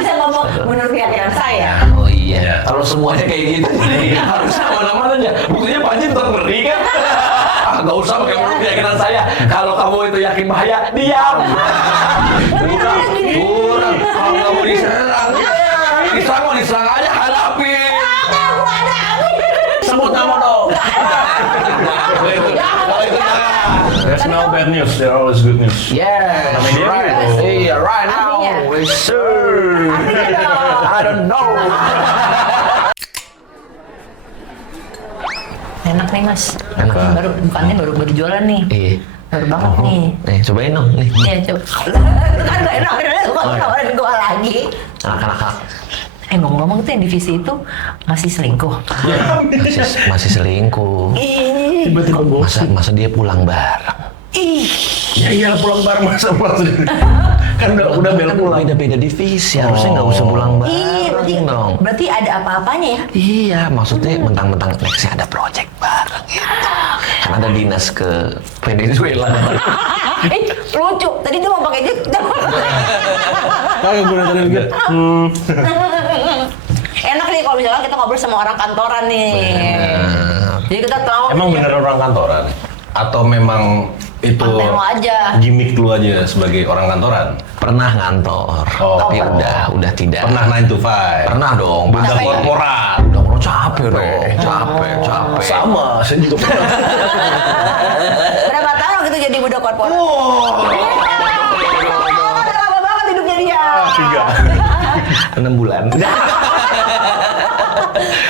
bisa ngomong menurut keyakinan saya. Oh iya. Kalau semuanya kayak gitu, harus sama-sama aja. Buktinya Panji ntar ngeri kan? Gak usah pakai menurut keyakinan saya. Kalau kamu itu yakin bahaya, diam. Kurang. Kalau kamu diserang aja hadapin. Sebut nama dong. There's no bad news, there are always good news. Yes, right. Iya, right now. Yes, sir. I don't know. Enak nih mas. Enak. Baru jualan nih. Iya. Baru banget nih. Cobain dong nih. Iya coba. Kan gak enak, tawarin gua lagi. Anak-anak. Ngomong-ngomong tuh yang divisi itu masih selingkuh. Masih selingkuh. Tiba-tiba Masa dia pulang bareng. Ya iyalah pulang bareng masa sendiri. Kan udah belok pulang. Beda-beda divisi, harusnya nggak usah pulang bareng dong. Berarti ada apa-apanya ya? Iya, maksudnya mentang-mentang nextnya ada project bareng gitu. Kan ada dinas ke Venezuela. Lucu. Tadi tuh mau pakai gitu. Kagak gue nonton gitu. Enak nih kalau misalkan kita ngobrol sama orang kantoran nih. Jadi kita tahu. Emang bener orang kantoran? Atau memang itu Konten lo aja. gimmick lu aja sebagai orang kantoran? Pernah ngantor, tapi udah tidak. Pernah 9 to 5? Pernah dong. Udah korporat? Udah capek dong. Capek. Sama, saya juga pernah. Berapa tahun gitu jadi budak korporat? Udah lama banget hidupnya dia. 6 bulan.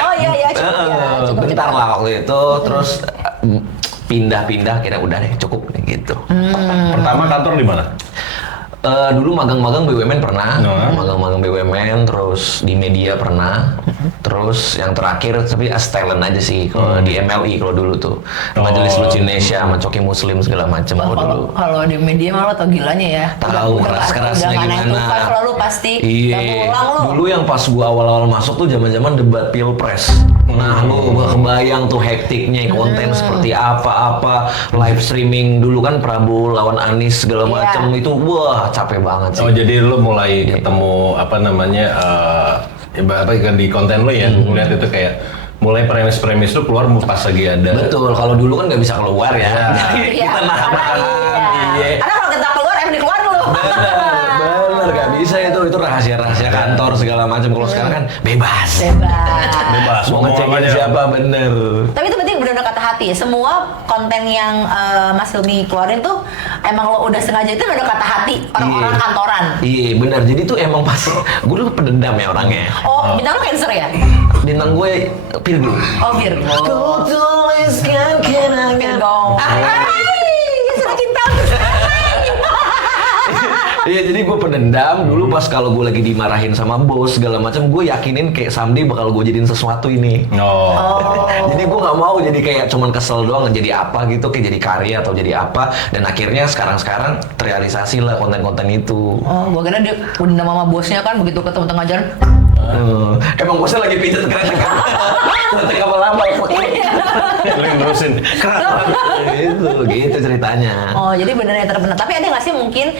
Oh iya cukup. Bentar lah waktu itu, terus pindah-pindah kira udah deh cukup nih gitu. Pertama kantor di mana? Dulu magang-magang BUMN pernah, magang-magang BUMN, terus di media pernah, terus yang terakhir tapi as talent aja sih kalau di MLI kalau dulu tuh Majelis Lucu Indonesia sama Coki Muslim segala macem dulu. Kalau di media malah tau gilanya ya. Tahu keras-kerasnya gimana. Kalau lu pasti Iya. Dulu yang pas gua awal-awal masuk tuh zaman-zaman debat pilpres. Nah, lu kebayang tuh hektiknya konten seperti apa live streaming dulu kan Prabowo lawan Anies segala macem itu wah capek banget sih. Oh jadi lu mulai ketemu apa namanya apa kan di konten lu ya ngeliat itu kayak mulai premis lu keluar pas lagi ada. Betul, kalau dulu kan nggak bisa keluar ya. Kita nahan. Iya. Karena kalau kita keluar dikeluar dulu. Bener, nggak bisa itu rahasia-rahasia kantor segala macam. Kalau sekarang kan bebas. Bebas. Mau ngecekin siapa bener. Tapi itu penting benar-benar kata hati ya. Semua konten yang Mas Hilmi keluarin tuh emang lo udah sengaja itu benar kata hati orang-orang kantoran. Iya benar. Jadi tuh emang pas gue dulu pendendam ya orangnya. Oh, bintang lo Cancer ya? Bintang gue Virgo. Oh, Virgo. Kau tuliskan kenangan. Virgo. Sudah cinta. Iya, jadi gue pendendam dulu pas kalau gue lagi dimarahin sama bos segala macam, gue yakinin kayak someday bakal gue jadiin sesuatu ini. Jadi gue nggak mau jadi kayak cuman kesel doang jadi apa gitu, kayak jadi karya atau jadi apa, dan akhirnya sekarang terrealisasi lah konten-konten itu. Oh, gue kira dia udah sama bosnya kan begitu ketemu tengah jalan. Emang bosnya lagi pijet kereta kan? Nanti lama-lama lu yang terusin. gitu ceritanya. Oh, jadi benar yang terbenar. Tapi ada nggak sih mungkin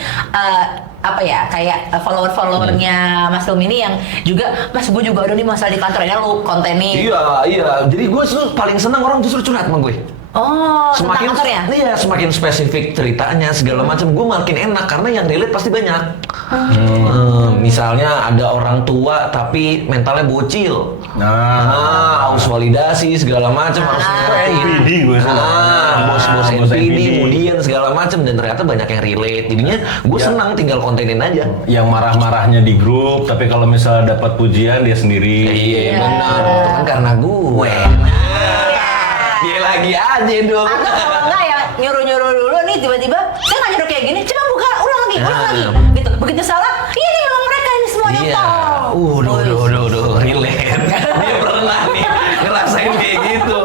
apa ya kayak follower-followernya Mas Hilmi ini yang juga Mas gue juga ada nih masalah di kantor ini lu kontenin. Iya. Jadi gue paling senang orang justru curhat sama gue. Oh, Semakin tentang kantor ya? Iya, semakin spesifik ceritanya segala macam, gue makin enak karena yang relate pasti banyak. Misalnya ada orang tua tapi mentalnya bocil. Harus validasi segala macam, harus NPD gue bos-bos NPD kemudian segala macam, dan ternyata banyak yang relate. Jadinya gue senang tinggal kontenin aja. Yang marah-marahnya di grup, tapi kalau misalnya dapat pujian dia sendiri. Iya, benar. Itu kan karena gue. Dia lagi aja dong. Atau kalau enggak ya nyuruh-nyuruh dulu nih tiba-tiba saya nggak nyuruh kayak gini, coba buka ulang lagi gitu. Begitu salah, ini memang mereka ini semua yang tahu. Udah, relate. Dia pernah nih ngerasain kayak gitu.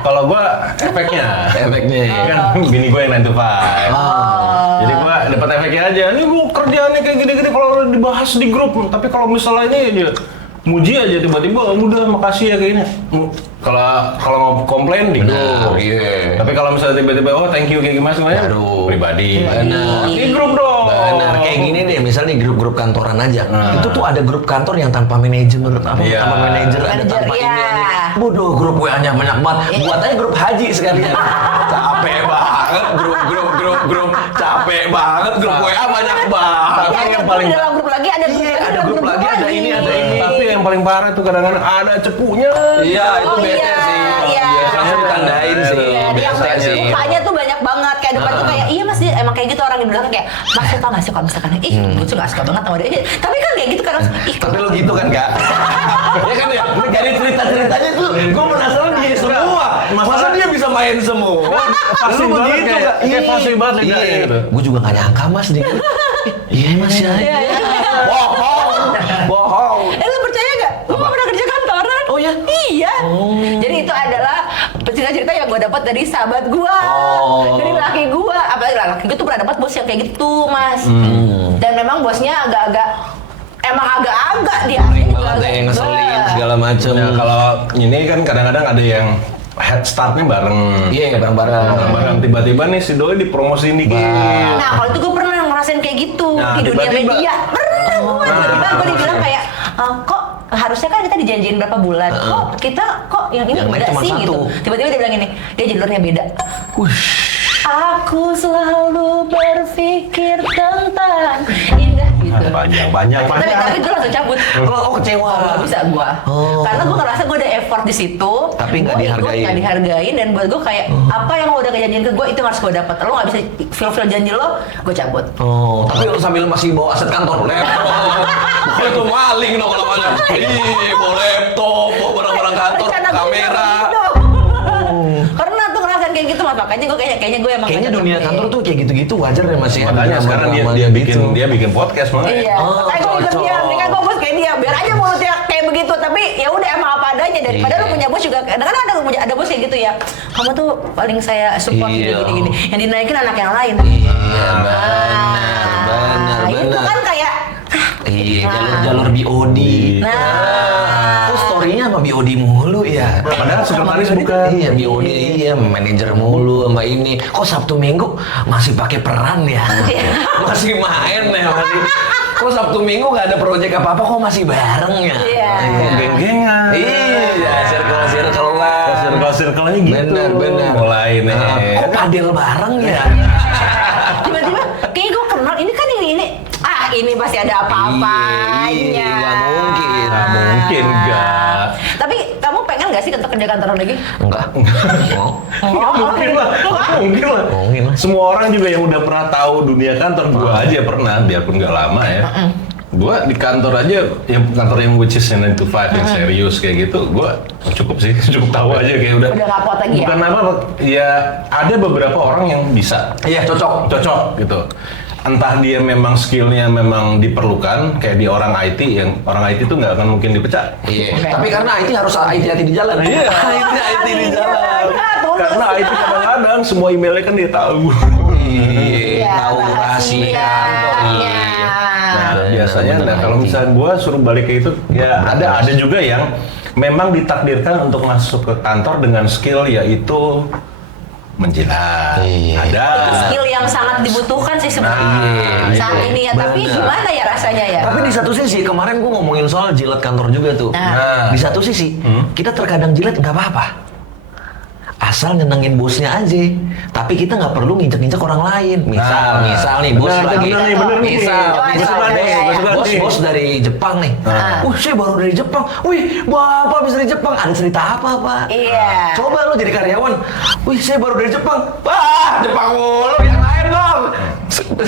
Kalau gua efeknya kan bini gue yang 9 to 5. Jadi gua dapat efeknya aja. Ini gua kerjaannya kayak gini-gini kalau dibahas di grup, tapi kalau misalnya ini aja muji aja tiba-tiba udah makasih ya kayaknya. Kalau mau komplain di grup. Iya. Tapi kalau misalnya tiba-tiba thank you kayak gimana semuanya pribadi. Benar. Di grup dong. Benar, kayak gini deh, misalnya di grup-grup kantoran aja. Itu tuh ada grup kantor yang tanpa manajemen, tanpa manajer, ada tanpa ini. Bodoh, grup WA-nya banyak banget. Buat aja grup haji sekalian. Capek banget grup. Capek banget grup WA banyak banget. Tapi yang paling dalam grup lagi ada grup lagi, ada ini. Tapi yang paling parah tuh kadang-kadang ada cepunya. Iya, itu bete sih. Biasanya ditandain sih. Biasanya sih. Mukanya tuh banyak banget kayak depan tuh kayak iya Mas dia emang kayak gitu orang di belakang kayak Mas suka nggak sih kalau misalkan gue tuh nggak suka banget sama dia. Tapi kan kayak gitu kan Tapi lo gitu kan Kak? Ya kan ya? Dari cerita-ceritanya tuh gue penasaran dia semua. Masa dia bisa main semua? Fasih Lu banget begitu kayak- nggak? kayak fasih banget Iya. gitu. Gue juga nggak nyangka Mas dia. Iya Mas ya. Bohong. lu percaya gak? Gue pernah kerja kantoran. Oh ya? Iya. Jadi itu adalah cerita-cerita yang gue dapat dari sahabat gue, dari laki gue. Apalagi laki gue tuh pernah dapat bos yang kayak gitu, Mas. Dan memang bosnya emang agak-agak dia. Sering banget yang ngeselin segala macem. Nah, kalau ini kan kadang-kadang ada yang head startnya bareng. Iya, bareng-bareng. Tiba-tiba nih si Doi dipromosiin dikit. Nah, kalau itu gue pernah ngerasain kayak gitu Nah, di dunia tiba-tiba. media. Pernah gue, tiba-tiba gue dibilang kayak, kok harusnya kan kita dijanjiin berapa bulan, kok yang ini Yang naik beda cuma sih satu. gitu. Tiba-tiba dia bilang ini, dia jalurnya beda. Aku selalu berpikir tentang indah gitu. Banyak. Tapi gue langsung cabut. Kecewa. Gak bisa gue. Karena gue ngerasa gue udah effort di situ. Tapi nggak dihargain. Gue nggak dihargain dan buat gue kayak apa yang lo udah kejanjian ke gue itu yang harus gue dapat. Lo nggak bisa feel janji lo, gue cabut. Tapi lo sambil masih bawa aset kantor, laptop. Itu maling dong kalau macam. Bawa laptop, bawa barang-barang kantor, Rencana gue kamera. gitu. Karena tuh ngerasain kayak gitu mas, makanya gue kayaknya gue emang Kayaknya nggak dunia cocok kantor deh. tuh kayak gitu-gitu wajar ya Mas ya. Makanya sekarang dia bikin podcast malah. Iya, makanya gue ikut dia, mereka gue bos kayak dia, biar aja mulutnya kayak begitu, tapi ya udah emang apa adanya daripada lu punya bos juga. Kadang-kadang ada bos kayak gitu ya, kamu tuh paling saya support gini-gini, yang dinaikin anak yang lain. Iya, benar. Itu kan kayak, Iya, jalur BOD. Kok story-nya sama BOD mulu ya? Padahal sekretaris bukan. Iya, BOD, iya, manajer mulu sama ini. Kok Sabtu Minggu masih pakai peran ya? Masih main ya, masih. Kok Sabtu Minggu nggak ada proyek apa-apa, kok masih bareng ya? Iya. Geng-gengan. Iya, circle lah. Circle-nya gitu. Benar. Mulai nih. Kok padel bareng ya? Tiba-tiba, kayak gue kenal, ini kan ini. Ini pasti ada apa-apanya. Iya, nggak mungkin. Nggak mungkin enggak. Tapi kamu pengen nggak sih untuk kerja kantoran lagi? Enggak. Mungkin lah. Mungkin lah. Semua orang juga yang udah pernah tahu dunia kantor, gua aja pernah, biarpun nggak lama ya. Gua di kantor aja, yang kantor yang which is 9 to 5 yang serius kayak gitu, gua cukup tahu aja kayak udah. Udah nggak kuat lagi ya? Bukan apa, ya ada beberapa orang yang bisa. Iya, cocok. gitu. Entah dia memang skillnya memang diperlukan, kayak di orang IT, yang orang IT tuh nggak akan mungkin dipecat. Iya. Tapi karena IT harus hati-hati di jalan. Iya. IT di jalan. Karena IT kadang-kadang semua emailnya kan dia tahu. Iya. Tahu rahasia kantor. Iya. Nah, biasanya kalau misalnya gua suruh balik ke itu, ya ada juga yang memang ditakdirkan untuk masuk ke kantor dengan skill yaitu menjilat. Ada. Skill yang sangat dibutuhkan sih sebenarnya saat ini ya. Tapi gimana ya rasanya ya? Tapi di satu sisi kemarin gua ngomongin soal jilat kantor juga tuh. Nah. Di satu sisi kita terkadang jilat nggak apa-apa. Asal nyenengin bosnya aja. Tapi kita nggak perlu nginjek-nginjek orang lain. Misal nih bos Bener lagi. nih. Bos dari Jepang nih. Saya baru dari Jepang. Wih, Bapak bisa dari Jepang. Ada cerita apa, Pak? Iya. Coba lo jadi karyawan. Wih, saya baru dari Jepang. Wah, Jepang mulu. Yang lain dong.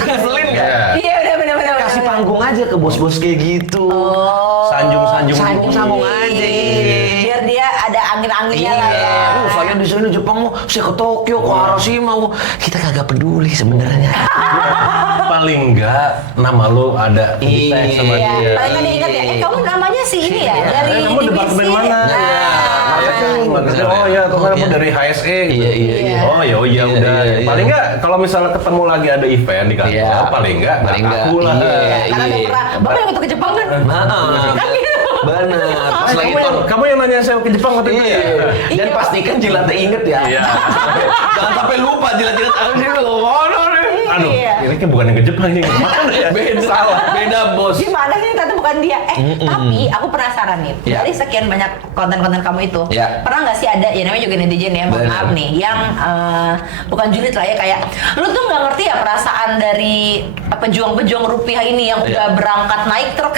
Ngeselin nggak? Iya, benar-benar. Kasih panggung aja ke bos-bos kayak gitu. Sanjung-sanjung. Aja. Biar dia ada angin-anginnya lah ya. Saya di sini Jepang, saya ke Tokyo, ke Hiroshima. Kita kagak peduli sebenarnya. Paling enggak nama lu ada di tag sama Iya, dia. paling kan diingat ya, kamu namanya si ini ya, dari Kamu departemen mana? Oh ya, kamu dari HSE. Iya. Oh ya udah. Paling enggak kalau misalnya ketemu lagi ada event di kantor, paling enggak aku lah. Karena dia pernah, Bapak yang itu ke Jepang kan? Kan gitu. Bener. Pas lagi Kamu yang nanya saya ke Jepang waktu itu ya? Dan pastikan jilatnya inget ya. Iya. Jangan sampai lupa jilat-jilat harus itu loh. Aduh, Iya. ini kan bukan yang ke Jepang ini. Kemana ya? Beda salah, beda bos. Gimana sih ternyata bukan dia? Tapi aku penasaran nih. Ya. Dari sekian banyak konten-konten kamu itu, Ya. pernah nggak sih ada, ya namanya juga netizen ya, mohon Bener. maaf nih, yang bukan julid lah ya, kayak lu tuh nggak ngerti ya perasaan dari pejuang-pejuang rupiah ini yang udah berangkat naik truk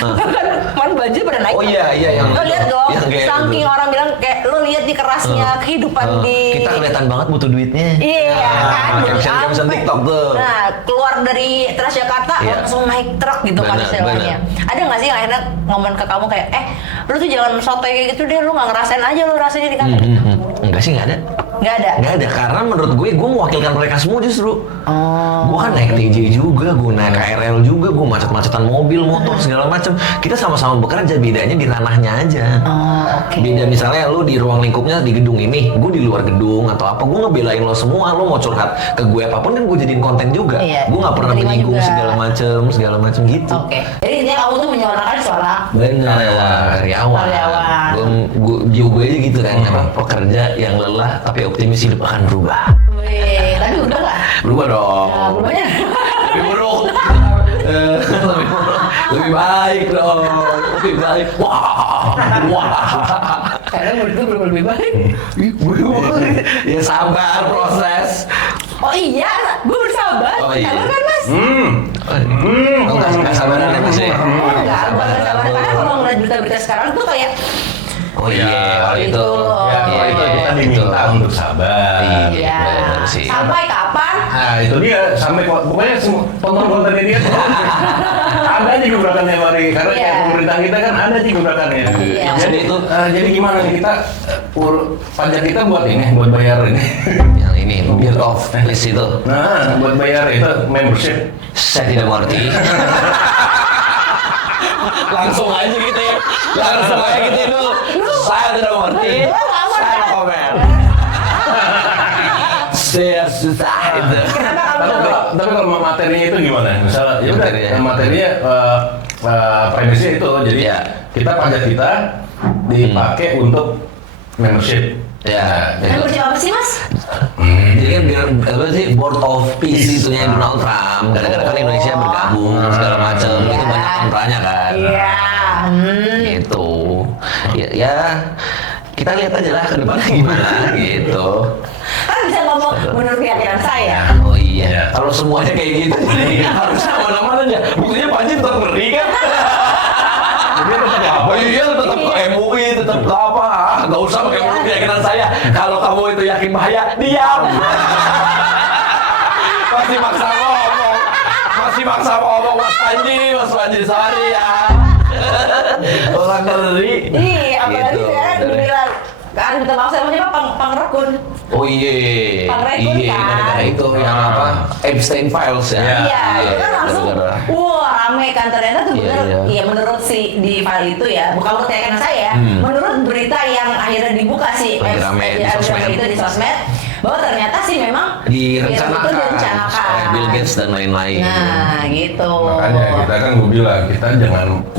kan banjir pada naik. Oh iya, yang Lo lihat dong, yang kayak saking itu. orang bilang kayak lo lihat di kerasnya kehidupan di. Kita kelihatan banget butuh duitnya. Iya kan, bodo caption amat. TikTok tuh. Nah, keluar dari Transjakarta Iya. langsung naik truk gitu kan Benar, istilahnya. Ada nggak sih yang akhirnya ngomong ke kamu kayak, lu tuh jangan sotoy kayak gitu deh, lu nggak ngerasain aja lu rasanya di kantor. Enggak sih, nggak ada. Nggak ada. Nggak ada, karena menurut gue mewakilkan mereka semua justru. Oh. Gue kan naik TJ juga, gue naik KRL juga, gue macet-macetan mobil, motor segala macam. Kita sama-sama bekerja, bedanya di ranahnya aja. Oh, oke. Beda misalnya lu di ruang lingkupnya di gedung ini, gue di luar gedung atau apa, gue ngebelain lo semua. Lo mau curhat ke gue apapun kan gue jadiin konten juga. Iya, Gue nggak pernah terima menyinggung juga. segala macam gitu. Oke. Jadi intinya kamu tuh menyuarakan suara. Benar, karyawan. Gue aja gitu kan, apa pekerja yang lelah tapi optimis hidup akan berubah. Wih, tapi udah nggak? Berubah dong. Nah, berubahnya. Lebih buruk. Lebih baik dong. Lebih baik. Wah. Karena menurut gue belum lebih baik. Ya sabar proses. Oh iya, gue bersabar. Oh iya. Sabar kan mas? Oh, nggak sabaran ya mas ya? Oh enggak, bukan sabar. Karena kalau ngeliat berita-berita sekarang tuh kayak Oh iya, kalau itu. Ya, kalau itu kita diminta untuk sabar. Iya, benar sih. Sampai kapan? Nah itu dia, sampai pokoknya semua tonton kontennya dia tuh ada aja gebrakannya Mari, karena Iya. kayak pemerintah kita kan ada aja gebrakannya. Iya. Yang sedih itu Jadi gimana nih kita pajak kita buat ini, buat bayar ini. yang ini, build off list itu. Nah, buat bayar itu membership. Saya tidak mengerti. Langsung aja gitu ya. Langsung aja gitu dulu. Saya tidak mengerti. Saya no komen. Saya susah itu. Tapi kalau materinya itu gimana? Misalnya ya udah Materinya. materinya premisnya itu, jadi Iya. kita pajak kita dipakai untuk membership. Ya, Membership apa sih mas? jadi kan biar apa sih board of peace itunya Donald Trump. Gara-gara kan Indonesia bergabung segala macam itu banyak kontranya kan. Iya. Gitu. Ya, kita lihat aja lah ke depannya gimana gitu. Kan bisa ngomong menurut keyakinan saya. Oh iya. Kalau semuanya kayak gitu jadi harus sama-sama aja. Buktinya Panji tetap ngeri kan. Dia tetap apa? Iya tetap ke MUI, tetap ke apa? Gak usah pakai menurut keyakinan saya. Kalau kamu itu yakin bahaya, diam. Masih maksa ngomong Mas Panji, sorry ya. Orang ngeri. Iya, apalagi Gitu. sekarang dibilang kan minta maaf sama siapa? Pangrekun. Oh iya, Pangrekun iya, kan? gara-gara itu yang apa? Epstein Files ya. Iya, itu kan langsung, gara-gara. wah rame kan ternyata tuh Iya, bener. iya. Iya menurut si di file itu ya, bukan menurut keyakinan saya. Menurut berita yang akhirnya dibuka sih, Lagi rame di sosmed. itu di sosmed, bahwa ternyata sih memang Direncanakan itu direncanakan. oleh Bill Gates dan lain-lain. Nah, gitu. Makanya kita kan gue bilang kita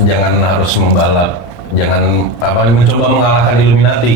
jangan harus membalap, jangan mencoba mengalahkan Illuminati.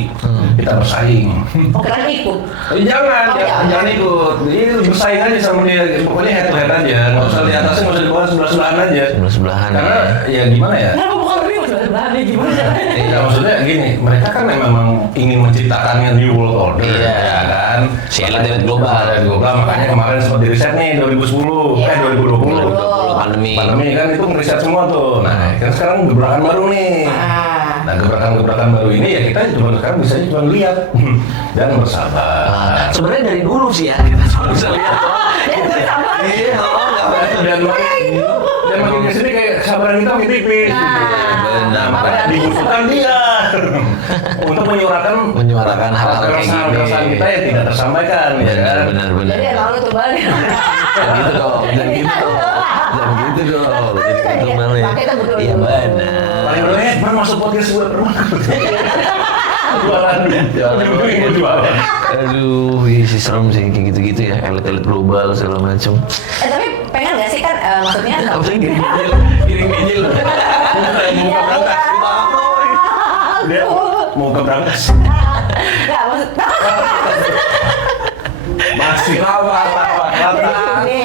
Kita bersaing. Oh, keren ikut. Jangan, Oh, jangan ikut. Jadi bersaing aja sama dia. Pokoknya head to head aja. Nggak usah di atasnya, nggak usah di bawah, sebelah-sebelahan aja. Sebelah-sebelahan, Karena ya gimana ya? Kenapa bukan lebih sebelah gimana caranya? Ya, maksudnya gini, mereka kan memang ingin menciptakan yang new world order, Iya. ya kan? Si elit global. Elit global, makanya kemarin sempat di riset nih 2010, Iya. 2020. 2020 pandemi. Pandemi kan itu ngeriset semua tuh. Nah, kan sekarang gebrakan baru nih. Nah, gebrakan-gebrakan baru ini ya kita cuma sekarang bisa cuma lihat dan bersabar. Sebenarnya dari dulu sih ya kita cuma bisa lihat doang. Dan bersabar. Iya, Dan makin kesini kayak kesabaran kita makin tipis. Nah, makanya dibutuhkan dia untuk menyuarakan hal-hal kayak gini. keresahan kita yang tidak tersampaikan. Ya kan? Benar. Jadi emang lu tuh balik. Jangan gitu dong, jangan gitu dong. Jangan gitu dong. Jadi gitu malah. Kita betul. Iya benar. Paling bener mana masuk podcast gue pernah. Jualan. Ujung-ujungnya jualan. Aduh, isi serem sih kayak gitu-gitu ya, elit-elit global segala macam. Tapi pengen gak sih kan maksudnya Apa sih giring-giring? Iya, mau ke berangkas. Nggak, maksud Masih lama. Ini.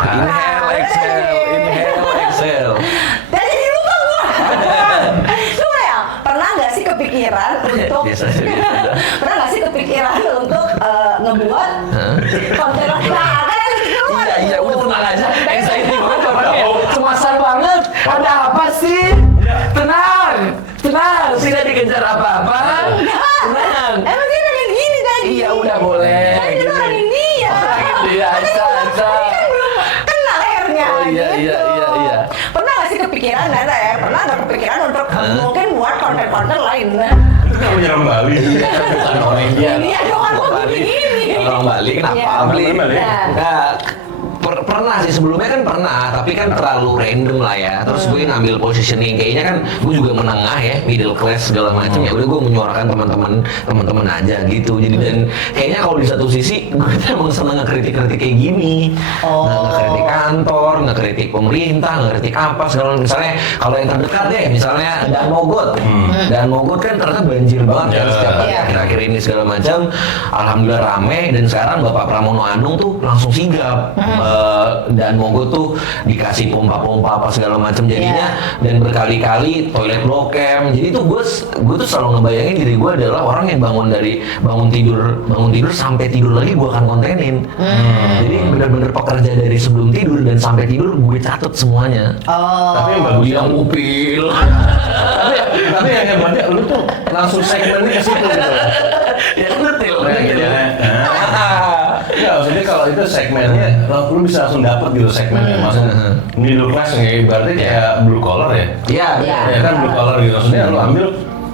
Inhale, exhale. Dan jadi lupa gua. Coba ya, pernah nggak sih kepikiran untuk Biasa. pernah nggak sih kepikiran untuk ngebuat konten? Nah, kan ada keluar. Iya, udah tenang aja. Anxiety banget orangnya. Cemasan banget. Ada apa sih? Tenang. Tidak dikejar apa-apa. Tenang. Emang dia nanya gini tadi. Iya, udah boleh. Tadi dia orang India. Gitu ya, Aisyah. Kan belum kena lehernya. Oh, iya. Pernah nggak sih kepikiran, Nana ya? Pernah nggak kepikiran untuk mungkin buat konten-konten lain? Itu kan menyerang Bali. Bukan orang India. Iya, dong, aku Bali. begini. Orang Bali kenapa Iya. beli? Orang Bali. Nah, pernah sih sebelumnya kan pernah, tapi kan terlalu random lah ya. Terus gue ngambil positioning kayaknya kan gue juga menengah ya, middle class segala macam. Ya udah gue menyuarakan teman-teman aja gitu. Jadi dan kayaknya kalau di satu sisi gue tuh emang seneng ngekritik kayak gini. Ngekritik kantor, ngekritik pemerintah, ngekritik apa segala macam. Misalnya kalau yang terdekat deh, misalnya Dan Mogot. Dan Mogot kan ternyata banjir banget kan setiap hari akhir-akhir ini segala macam. Alhamdulillah rame dan sekarang Bapak Pramono Anung tuh langsung sigap. Dan Mogot tuh dikasih pompa-pompa apa segala macam jadinya dan berkali-kali toilet blok M. Jadi tuh gue tuh selalu ngebayangin diri gue adalah orang yang bangun tidur sampai tidur lagi gue akan kontenin. Jadi benar-benar pekerja dari sebelum tidur dan sampai tidur gue catat semuanya. Tapi yang bagus Bilang upil. tapi yang hebatnya lu tuh langsung segmennya ke situ gitu. Ya ngetil. Ya, maksudnya kalau itu segmennya, lu bisa langsung dapet gitu segmennya. Maksudnya middle class yang berarti kayak blue collar ya. Iya. Ya kan blue collar gitu. Maksudnya lu ambil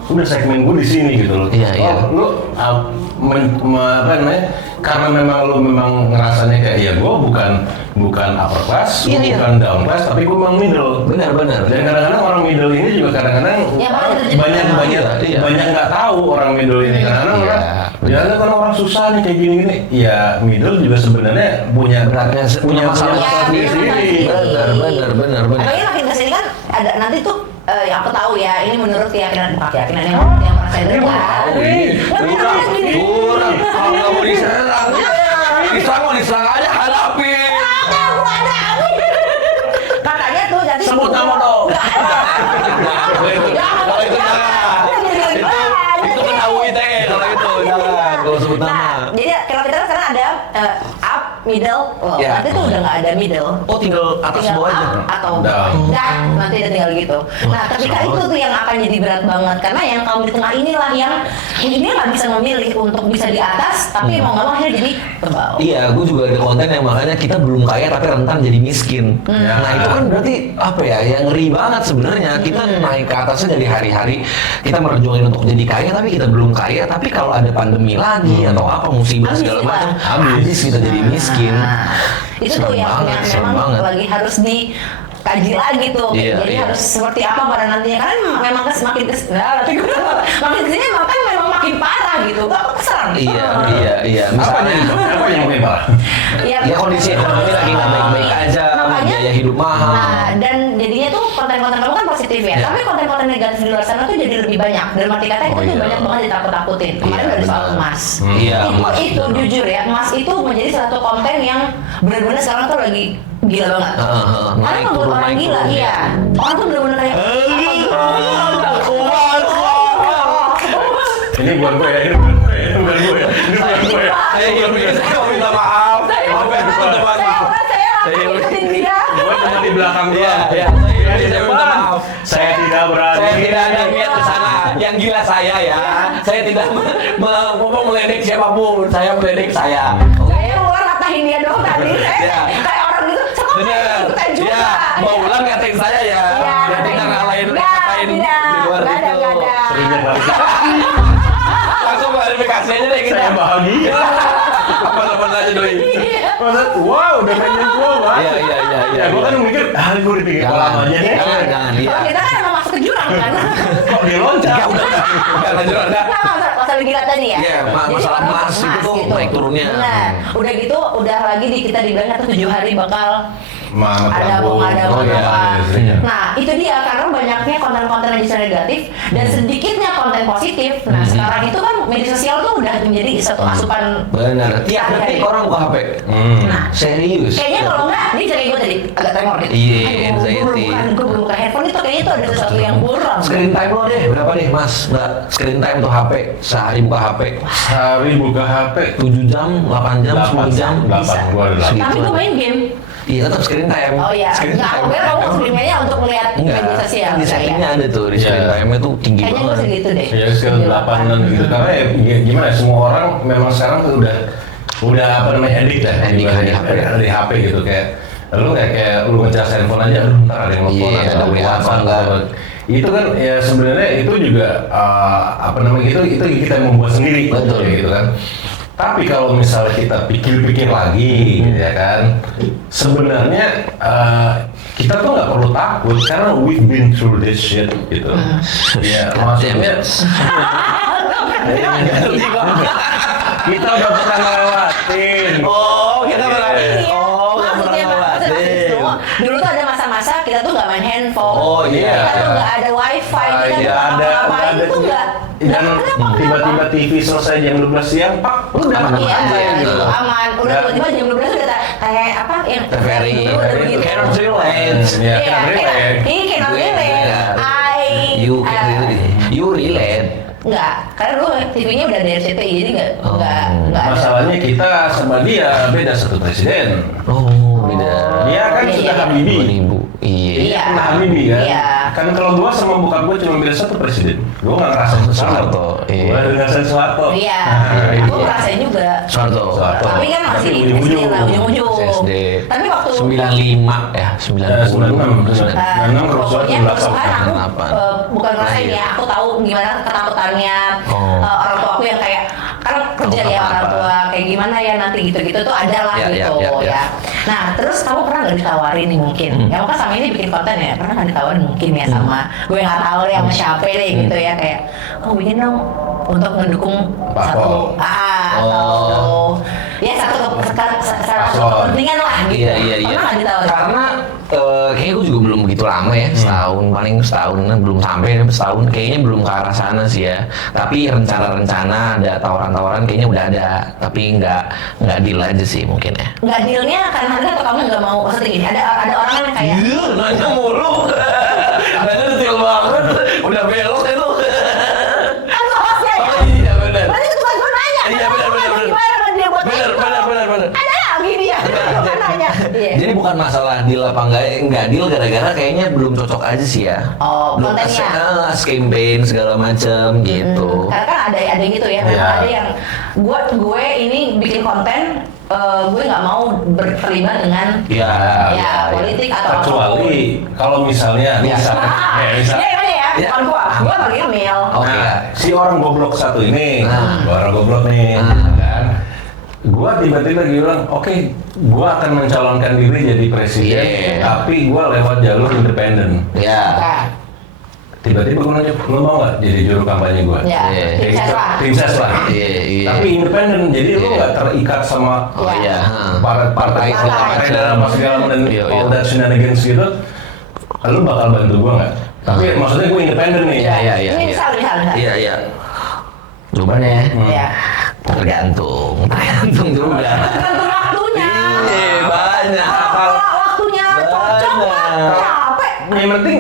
udah segmen gue di sini gitu loh. Iya, iya. Lu apa namanya? Karena memang lu ngerasanya kayak ya gue bukan upper class, Iya, gue iya. bukan down class, tapi gue memang middle. Benar. Dan kadang-kadang orang middle ini juga kadang-kadang Ya, Iya. banyak nggak tahu orang middle ini. Kadang-kadang Iya. ya kan orang susah nih kayak gini-gini. Ya middle juga sebenarnya punya punya masalah Iya, sendiri. Benar. Apalagi makin kesini kan ada nanti tuh yang aku tahu ya, ini menurut keyakinan yang pernah saya dengar. Kurang. Kalau nggak mau diserang aja hadapi. Katanya tuh jadi Sebut nama dong. Kalau itu kan AU ITE kalau itu jangan kalau sebut nama. Nah, jadi kalau kita kan sekarang ada up, middle, Ya. nanti tuh udah nggak ada middle. Oh tinggal atas Tinggal bawah aja. up atau Down. down, nanti udah tinggal gitu. Nah, ketika itu tuh yang akan jadi berat banget karena yang kaum di tengah inilah yang ini nggak bisa memilih untuk bisa di atas, tapi mau nggak mau akhirnya jadi ke bawah. Iya, gue juga ada konten yang makanya kita belum kaya tapi rentan jadi miskin. Nah itu kan berarti apa ya? Yang ngeri banget sebenarnya. Kita naik ke atasnya dari hari-hari. Kita berjuangin untuk jadi kaya tapi kita belum kaya. Tapi kalau ada pandemi lagi atau apa musibah Habis segala kita. macam, habis kita jadi miskin. Nah, itu tuh Serem yang banget, serem memang banget. lagi harus dikaji lagi tuh. Iya, Jadi iya. harus seperti apa pada nantinya kan memang makin kesini makin memang makin parah gitu. Gak keserang. Iya. Apa yang lebih parah? Ya kondisi ekonomi lagi nggak baik-baik aja, Makanya, biaya hidup mahal. Nah, dan jadinya tuh konten-konten kamu kan positif ya, Iya. tapi konten-konten negatif di luar sana tuh jadi lebih banyak. Dan arti kata itu Oh, tuh iya. banyak banget ditakut-takutin. Kemarin Iya, dari soal benar. emas. Iya, itu emas, benar. jujur ya, emas itu menjadi satu konten yang benar-benar sekarang tuh lagi gila banget. Karena Naik membuat turun, orang naik gila, turun, iya. Orang tuh benar-benar kayak Ini bukan gue ya, ini bukan gue ya, ini bukan gue ya, ini bukan gue ya. Saya mau minta maaf. Saya ngikutin dia. Gue cuma di belakang dia. Iya, saya minta maaf. Saya tidak berani. Saya tidak ada niat ke sana. Yang gila saya ya. Saya tidak mau meledek siapapun. Saya meledek saya. Saya luar ngatahin dia dong tadi. Saya kayak orang gitu. Saya Bener. ikutan juga. Ya, mau ulang ngatain saya ya. Iya, Biar tidak ngalahin Nggak, ngatain di luar nggak ada, itu. nggak ada. Seringan banget. Langsung klarifikasi aja deh kita. Saya bahagia. Apa-apa aja doi. Maksud, wow, udah pengen gue banget. Iya. Ya, gue kan mikir, gue ditinggal kolam aja nih. Jangan. Iya. Kalau kita kan emang masuk ke jurang kan. Kok dia loncat? Udah lanjut anda. Nah, masalah gila tadi ya. Iya, Jadi masalah orang emas itu tuh naik turunnya. Nah, udah gitu, udah lagi kita dibilang kata 7 hari bakal ada Oh, apa. iya. Nah itu dia karena banyaknya konten-konten yang bisa negatif dan sedikitnya konten positif. Nah sekarang itu kan media sosial tuh udah menjadi satu asupan. Benar. Tiap detik orang buka HP. Nah Serius. kayaknya kalau nggak ini kayak gue tadi agak tremor deh. Iya, gue belum buka handphone itu kayaknya tuh ada sesuatu yang kurang. Screen time lo deh, berapa deh mas? Mbak, screen time tuh HP, sehari buka HP Sehari buka HP 7 jam, 8 jam, 10 jam 8, gua ada 8. Tapi gue main game. Iya tetap screen time. Oh iya, Screen nggak time. aku kamu screen-nya untuk melihat Enggak, media sosial. di settingnya ada tuh, di screen Iya. time-nya tuh tinggi Kayaknya gue banget. segitu deh. Ya sekitar 8-an gitu. Karena ya gimana ya, semua orang memang sekarang tuh udah apa namanya addict ya. Addict di HP. Di HP gitu kayak lu kayak lu ngecas handphone aja, aduh ntar ada yang nelfon Iya, ada atau WA WhatsApp enggak. atau itu kan ya sebenarnya itu juga apa namanya itu kita yang membuat sendiri. Betul. Gitu kan. Tapi kalau misalnya kita pikir-pikir lagi, gitu ya kan, sebenarnya kita tuh nggak perlu takut karena we've been through this shit, gitu. Ya, maksudnya kita udah pernah ngelewatin. Oh, kita pernah. Iya. Oh, nggak pernah Maksudnya ngelewatin. itu, dulu tuh ada masa-masa kita tuh nggak main handphone. Oh, iya. Kita tuh nggak ada wifi, kita Iya, tuh ngapain tuh nggak. Dan tiba-tiba TV selesai jam 12 siang, pak, udah Iya, gitu. gitu. Aman. Udah Ya. tiba-tiba jam 12 udah kayak apa yang TVRI, udah begitu. cannot relate. Iya, Iya, cannot relate. Iya, cannot Gue- relate. You can relate. You relate. Enggak, karena dulu TV-nya udah dari RCTI, jadi enggak ada. Masalahnya kita sama dia beda satu presiden. Oh, beda. Dia kan Iya, sudah iya. Habibie. 2000. Iya. Iya. Pernah Habibie kan? Iya. Kan kalau gua sama bokap gua cuma beda satu presiden. Gua nggak ngerasain Soeharto, iya. Gua ngerasain Soeharto. Iya, Nah, aku iya. ngerasain juga. Soeharto. Tapi kan masih Tapi ujung-ujung. SD lah, ujung-ujung. SD. Tapi waktu 95 ya, 90. 96. Pokoknya 98. kerusuhan aku 98. bukan ngerasain Lahir. ya, aku tahu gimana ketakutannya Oh. orang tua aku yang kayak kan kerja ya apa-apa. orang tua kayak gimana ya nanti gitu-gitu tuh ada lah Ya, gitu ya. ya. Nah terus kamu pernah nggak ditawarin nih mungkin? Ya kan sama ini bikin konten ya, pernah nggak ditawarin mungkin ya sama gue nggak tahu deh sama siapa deh gitu ya kayak oh bikin dong untuk mendukung Pak satu Pol. atau ya satu kepentingan lah gitu. Iya, iya, iya. Pernah nggak ditawarin? Karena kayaknya gue juga belum begitu lama ya, setahun paling setahunan belum sampai setahun, kayaknya belum ke arah sana sih ya. Tapi rencana-rencana ada tawaran-tawaran kayaknya udah ada, tapi nggak deal aja sih mungkin ya. Nggak dealnya karena Anda atau kamu nggak mau maksudnya gini ada orang yang kayak Iya, nanya mulu, nanya detail banget, udah belok itu. kan hostnya ya Oh iya benar. berarti itu bukan gue nanya Iya, benar, benar, benar. gimana sama dia buat Benar, itu? benar. ada lagi dia bukan nanya iya. Jadi bukan masalah deal apa enggak deal gara-gara kayaknya belum cocok aja sih ya. Oh, belum kontennya. campaign segala macam gitu. Karena kan ada yang gitu ya, memang Iya. ada yang gue ini bikin konten, gue nggak mau terlibat dengan Ya, ya politik atau Kecuali kalau misalnya, misalnya, ya, Ya. bukan gue bagi email. Oke. Nah, si orang goblok satu ini, Nah. orang goblok nih, kan? Gua tiba-tiba bilang, oke, gua akan mencalonkan diri jadi presiden, Yeah. tapi gua lewat jalur independen. Ya. Nah, Tiba-tiba gua nanya, lu mau nggak jadi juru kampanye gua? ya, Iya. tim ses lah. Tim ses lah. Iya, iya. Tapi independen, jadi lu Iya. nggak terikat sama Oh iya. partai segala Partai. dalam segala dan Iya, iya. all that shenanigans gitu. Lu bakal bantu gua nggak? Tapi maksudnya gua independen nih. Iya, iya, iya. Ini iya. misal. Iya, iya. Coba deh. Ya. Tergantung juga. Tergantung waktunya. Iya, banyak. Kalau waktunya cocok mah Banyak. capek. Yang penting,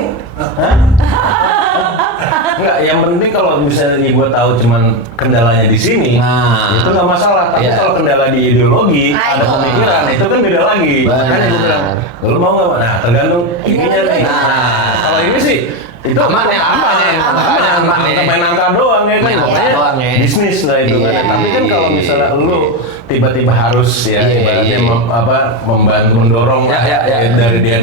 enggak. Yang penting kalau misalnya gue tahu cuman kendalanya di sini, Nah. itu nggak masalah. Tapi Iya. kalau kendala di ideologi, Nah, ada itu. pemikiran, itu kan beda lagi. Benar. Makanya gue bilang, lu mau nggak? Nah, tergantung ininya nih. Nah. Kalau ini sih, itu Aman ya, aman ya, aman ya. main angka doang ya kan. Main angka Makanya doang ya. bisnis lah itu kan. Iya. Tapi kan kalau misalnya lu tiba-tiba harus ya Iya, ibaratnya iya. membantu mendorong Ya, ya, ya. dari dia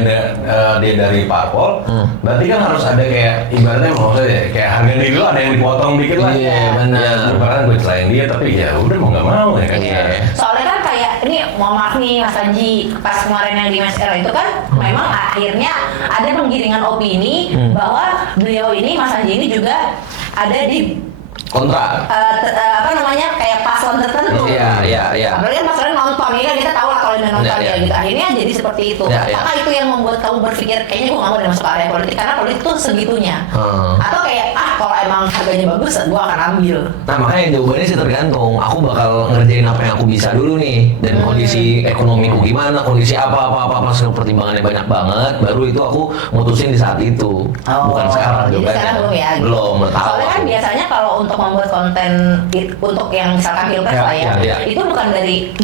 dari parpol, berarti kan harus ada kayak ibaratnya maksudnya kayak harga diri lu ada yang dipotong dikit lah. Iya, benar. Ya, bukan gue selain dia tapi ya udah mau nggak mau ya kan. Iya. Soalnya kan kayak ini mohon maaf nih Mas Anji, pas kemarin yang di Mas Era itu kan memang akhirnya ada penggiringan opini bahwa beliau ini Mas Anji ini juga ada di Kontra. Apa namanya kayak paslon tertentu. Iya. Apalagi kan paslon nonton, ini kan kita tahu lah kalau nonton ya gitu. Akhirnya jadi seperti itu. Apakah itu yang membuat kamu berpikir kayaknya gue nggak mau masuk area politik karena politik tuh segitunya? Atau kayak kalau emang harganya bagus, gue akan ambil. Nah makanya jawabannya sih tergantung. Aku bakal ngerjain apa yang aku bisa dulu nih, dan kondisi ekonomiku gimana, kondisi apa pertimbangannya banyak banget. Baru itu aku mutusin di saat itu, bukan sekarang. Jadi sekarang belum ya? Belum. Soalnya kan biasanya kalau untuk membuat konten untuk yang misalkan pilpres lah ya, itu bukan dari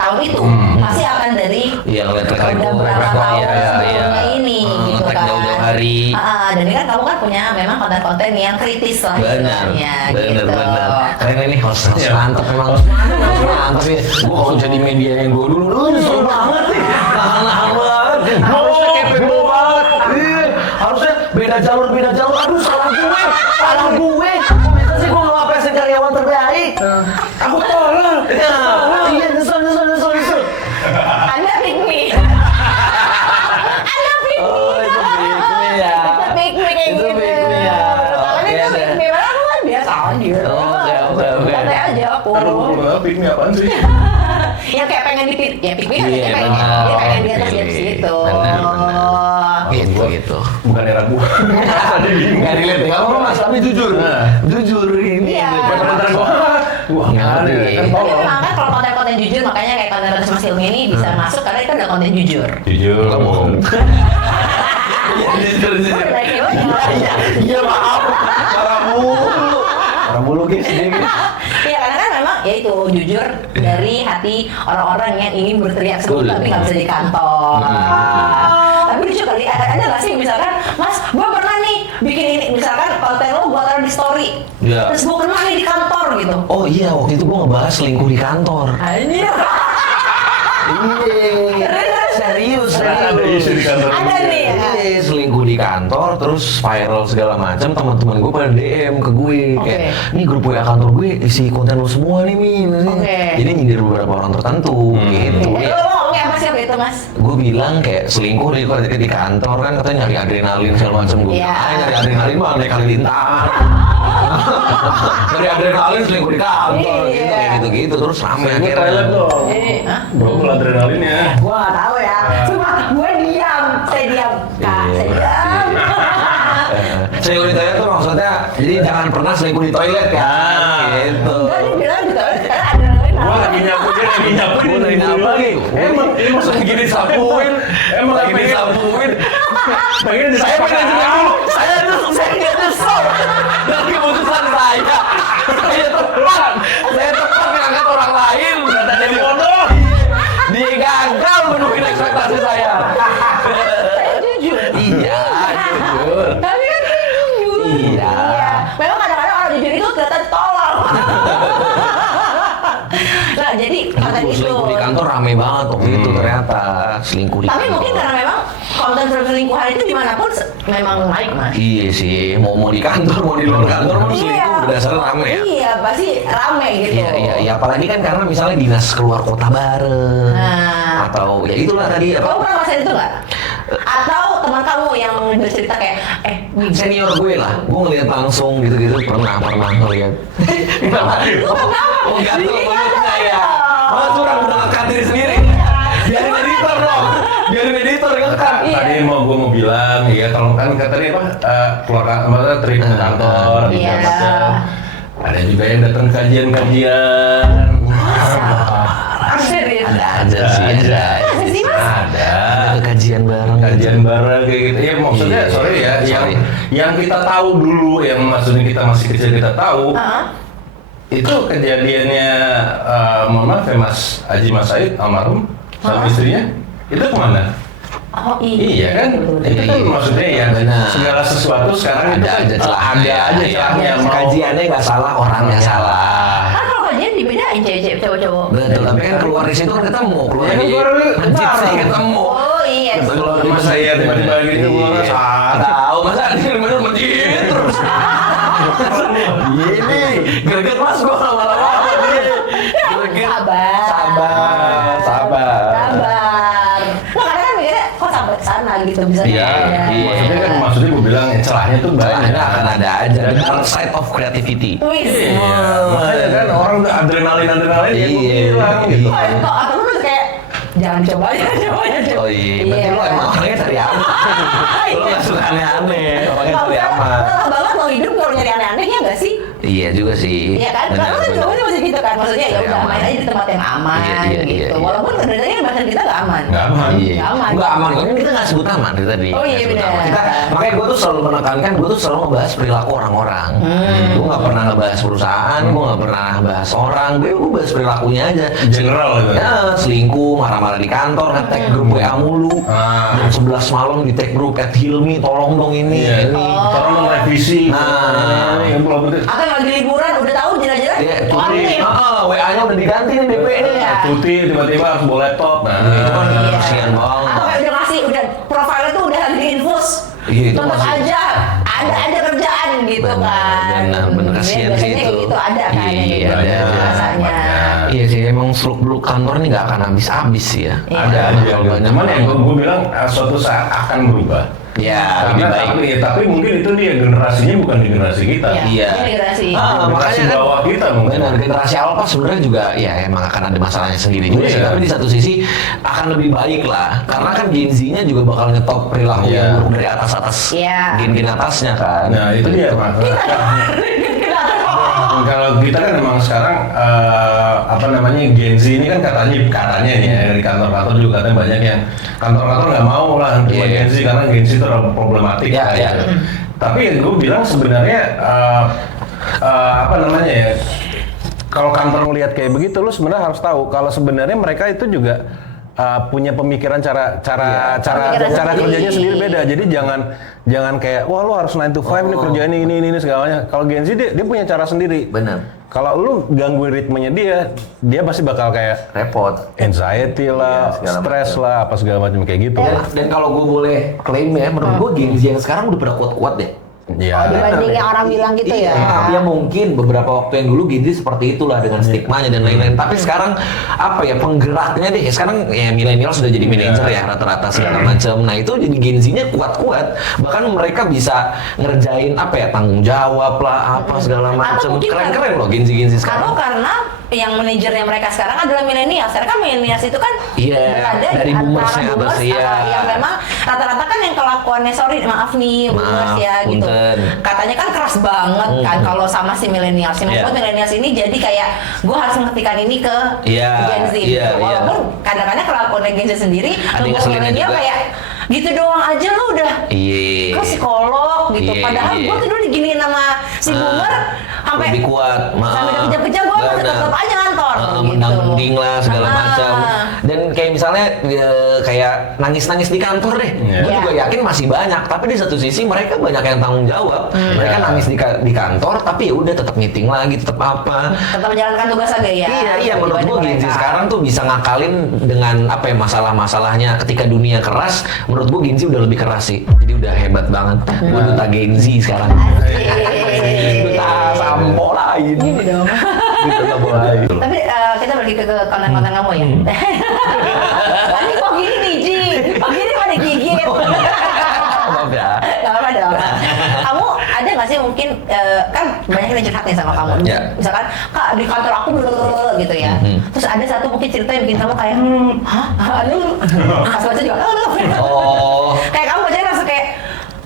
tahun itu, pasti akan dari ngeliat udah berapa tahun sebelumnya ini gitu kan. Jauh-jauh hari. Dan ini kan kamu kan punya memang konten-konten yang kritis lah istilahnya gitu. Bener. Keren ini host mantep memang. Mantep ya. Gua kalau jadi media yang gua dulu, nyesel banget nih. Nahan banget. Harusnya capable banget. Harusnya beda jalur. Aduh salah gue. Masa sih gua ngapain karyawan terbaik? Aku tolong. Iya nyesel. Anda pick me. Oh, itu pick me ya. Itu pick me kayak gitu. Makanya itu pick me, malah aku kan biasa aja. Oke. Santai aja aku. Aduh, pick me apaan sih? Yang kayak pengen dipilih, ya pick me kan Iya, dia benar. pengen di atas di situ. Gitu. Bukan era gua. Nggak relate ya, kamu mas, tapi jujur. Jujur ini. Iya. Bener-bener gua Ngerti. kan Tapi tolong. memang kan kalau konten-konten jujur, makanya kayak konten Mas Hilmi ini bisa masuk karena itu ada konten jujur. Jujur. Nggak bohong. Jujur. Iya maaf. Marah mulu guys. Iya karena kan memang ya itu jujur dari hati orang-orang yang ingin berteriak sebut tapi nggak bisa di kantor. Tapi lucu kali ada nggak sih misalkan Mas, gue pernah nih bikin ini misalkan konten lo gue taruh di story, terus gue kena nih di kantor gitu. Oh iya, waktu itu gue ngebahas selingkuh di kantor. Anjir. Iya, serius. Ada isu di kantor. Ada nih ya. Iya, selingkuh di kantor, terus viral segala macam. Teman-teman gue pada DM ke gue kayak, nih grup WA kantor gue isi konten lo semua nih Min. Jadi nyindir beberapa orang tertentu gitu. Lo ngomongnya apa sih itu Mas? Gue bilang kayak selingkuh di kantor kan katanya nyari adrenalin segala macam. Gue nyari adrenalin mah naik Halilintar. Nyari adrenalin selingkuh di kantor gitu terus rame akhirnya. Thailand dong. Bawa adrenalinnya. Gua nggak tahu ya. Cuma gue diam, saya diam. Saya diam. Selingkuh di toilet tuh maksudnya jadi jangan pernah selingkuh di toilet ya. Gitu. Enggak dibilang di toilet karena adrenalin. Gua lagi nyapu lagi. Emang ini maksud lagi disapuin. Emang lagi disapuin. Pengen disapuin. Saya nyesel dengan keputusan saya. Saya tepat ngangkat orang lain. Jadi bodoh. Dia gagal memenuhi ekspektasi saya. Saya jujur. Iya, jujur. Tapi kan saya jujur. Iya. Memang kadang-kadang orang jujur itu kelihatan tolol. Nah, jadi konten itu. Selingkuh di kantor rame banget waktu itu ternyata. Selingkuh di Tapi kantor. mungkin karena memang konten perselingkuhan itu dimanapun memang naik Mas. Iya sih, mau di kantor, mau di luar kantor, mau selingkuh berdasarkan rame ya. Iya, pasti rame gitu. Iya, apalagi kan karena misalnya dinas keluar kota bareng, atau ya itulah tadi Kamu pernah ngerasain itu nggak? Atau teman kamu yang bercerita kayak, senior gue lah, gue ngeliat langsung gitu-gitu pernah ngeliat. Lu kenapa? Oh gatel mulutnya ya. Malah curang udah ngekat diri sendiri. Biarin editor dong, biarin editor ngekat. Tadi gue mau bilang, ya kalau kan katanya apa keluar terima ke kantor, Iya. macam. Ada juga yang datang kajian-kajian. Serius? Ada aja sih, ada. Masa sih Mas? Ada. Kajian bareng. Kajian bareng kayak gitu. Ya maksudnya Iya, sorry ya, sorry. yang kita tahu dulu, yang maksudnya kita masih kecil kita tahu. Itu kejadiannya, mohon maaf ya Mas Haji Mas Said almarhum sama istrinya, itu kemana? Oh Iya kan? Itu kan maksudnya ya segala sesuatu sekarang itu kan ada aja celahnya. Kajiannya nggak salah, orangnya salah. Kan kalau kajian dibedain cewek-cewek, cowok-cowok. Betul, tapi kan keluar di situ kan ketemu, keluar Ya, di keluar masjid sih bareng. ketemu. Oh iya. Kalau Mas saya tiba-tiba gitu gua Tahu masa di mana masjid terus. Ini greget Mas gua lama-lama apa dia. Sabar. Sabar. Nah, kadang kan mikirnya kok sampai sana gitu. gitu bisa. Iya, maksudnya gue bilang celahnya tuh banyak. Akan ada aja. The dark side of creativity. Makanya kan orang udah adrenalin ya gue bilang gitu. Atau lu kayak jangan coba ya. Oh iya, berarti lo emang orangnya cari aman. Lo gak suka aneh-aneh, orangnya cari aman. Lelah banget lo hidup kalau nyari aneh-anehnya nggak sih? Iya juga sih. Iya kan? Kalau kan juga masih gitu kan, maksudnya ya udah main aja di tempat yang aman gitu. Walaupun sebenarnya bahasan kita nggak aman. Nggak aman. Iya. Nggak aman, kan kita nggak sebut aman dari tadi. Oh iya benar. Makanya gue tuh selalu menekankan, gue tuh selalu ngebahas perilaku orang-orang. Gue nggak pernah ngebahas perusahaan, gue nggak pernah bahas orang, gue bahas perilakunya aja. General gitu. Ya, selingkuh, marah-marah di kantor, nge-tag grup WA mulu. Jam 11 malam di tag grup @Hilmi, tolong dong ini. Tolong dong revisi. Yang belum penting. Akan lagi liburan, udah tahu jelas-jelas. Iya, Tuti. WA-nya udah diganti nih DP ini. Tuti tiba-tiba harus bawa laptop. Itu kan kasihan banget. Atau kayak udah ngasih, udah profilnya tuh udah lagi infus. Iya, itu tetap masih- aja ada kerjaan gitu kan. Benar, kasihan sih Biasanya itu. kayak gitu ada kan. yang Iya, gitu ada. rasanya. Iya sih, emang seluk-beluk kantor ini nggak akan habis-habis sih ya. Iya. Ada aja. banyak. Cuman yang gue bilang suatu saat akan berubah. Ya, lebih Karena baik. tapi mungkin itu dia generasinya bukan di generasi kita. Iya. Ini generasi. Generasi makanya kan bawah kita mungkin. benar, generasi alpha sebenarnya juga ya emang akan ada masalahnya sendiri juga sih. Iya. Tapi di satu sisi akan lebih baik lah, karena kan Gen Z-nya juga bakal nyetop perilaku Iya. yang buruk dari atas Iya. gen-gen atasnya kan. Nah itu dia Mas. Kalau kita kan memang sekarang apa namanya Gen Z ini kan katanya nih ya, dari kantor-kantor juga katanya banyak yang kantor-kantor nggak mau lah terima Iya. Gen Z karena Gen Z itu problematik. Iya, kan, iya. gitu. Tapi gue bilang sebenarnya apa namanya ya, kalau kantor melihat kayak begitu lu sebenarnya harus tahu kalau sebenarnya mereka itu juga punya pemikiran cara Pemikiran sendiri. kerjanya sendiri beda. Jadi jangan kayak wah lu harus 9 to 5 nih kerjaan ini segalanya. Kalau Gen Z dia punya cara sendiri. Benar. Kalau lu gangguin ritmenya dia pasti bakal kayak Repot. anxiety lah, Iya, segala stres macam. lah, apa segala macam kayak gitu. Dan kalau gue boleh klaim ya, menurut gue Gen Z yang sekarang udah pada kuat-kuat deh. Iya. Dibanding yang orang bilang gitu ya. Iya, mungkin beberapa waktu yang dulu Gen Z seperti itulah dengan stigmanya dan lain-lain. Tapi sekarang apa ya penggeraknya deh? Sekarang ya milenial sudah jadi manajer ya rata-rata segala macam. Nah itu jadi Gen Z-nya kuat-kuat. Bahkan mereka bisa ngerjain apa ya tanggung jawab lah apa segala macam. mungkin Keren-keren loh Gen Z Atau sekarang. karena yang manajernya mereka sekarang adalah milenial. Sekarang kan milenial itu kan Iya, berada dari di boomers antara yang boomers atas, iya. yang memang rata-rata kan yang kelakuannya maaf nih boomers ya gitu. punten. Katanya kan keras banget kan kalau sama si milenial. Si Iya. milenial ini jadi kayak gue harus mengetikkan ini ke Iya, Gen Z. iya, gitu. iya. Walaupun kadang-kadang kelakuannya Gen Z sendiri Ada yang ngebuat ngeselinnya milenial juga. kayak gitu doang aja lu udah Iya. ke psikolog gitu. Iya, Padahal iya. gue tuh dulu diginiin sama si boomer sampai lebih kuat. sampai udah kejam-kejam gue masih Benar. tetap aja ngantor gitu. Mendang-mending lah segala Ah. macam. Dan kayak misalnya kayak nangis-nangis di kantor deh. Iya. Gue juga yakin masih banyak. Tapi di satu sisi mereka banyak yang tanggung jawab. Mereka Iya. nangis di kantor, tapi ya udah tetap meeting lagi, tetap apa. tetap menjalankan tugas aja ya. Iya, menurut gue Dibanding Gen Z mereka. sekarang tuh bisa ngakalin dengan apa ya masalah-masalahnya ketika dunia keras. Menurut gue Gen Z udah lebih keras sih. Jadi udah hebat banget. Gue duta Gen Z sekarang. Asik. Duta sampo lain. Ini dong. Duta sampo lain. Tapi kita balik ke konten-konten kamu ya. Tadi kok gini nih Ji? Kok gini kok digigit? Maaf ya. Gak apa-apa dong. Kamu ada nggak sih mungkin kan banyak yang curhat nih sama kamu. Ya. Misalkan kak di kantor aku blablabla gitu ya. Terus ada satu mungkin cerita yang bikin kamu kayak hah? Aduh. Pas baca juga. Oh. Kayak kamu bacanya langsung kayak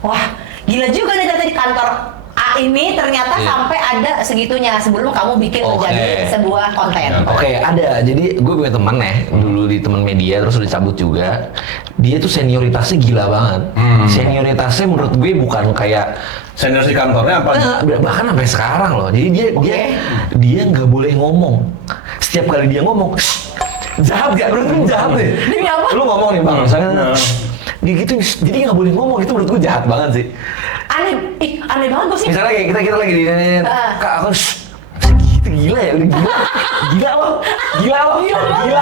wah gila juga nih ternyata di kantor A ini ternyata Iya. sampai ada segitunya sebelum kamu bikin Oke. menjadi sebuah konten. Oke, ada. Jadi gue punya temen ya, dulu di temen media, terus udah cabut juga. Dia tuh senioritasnya gila banget. Senioritasnya menurut gue bukan kayak Senior di kantornya apa? bahkan sampai sekarang loh. Jadi dia nggak boleh ngomong. Setiap kali dia ngomong, "Shh, jahat gak? Menurut gue jahat deh. Demi apa? Lu ngomong nih bang, misalnya dia gitu, jadi nggak boleh ngomong. Itu menurut gue jahat banget sih. Aneh banget gue sih. Misalnya kayak kita lagi di kak aku segitu gila ya, udah gila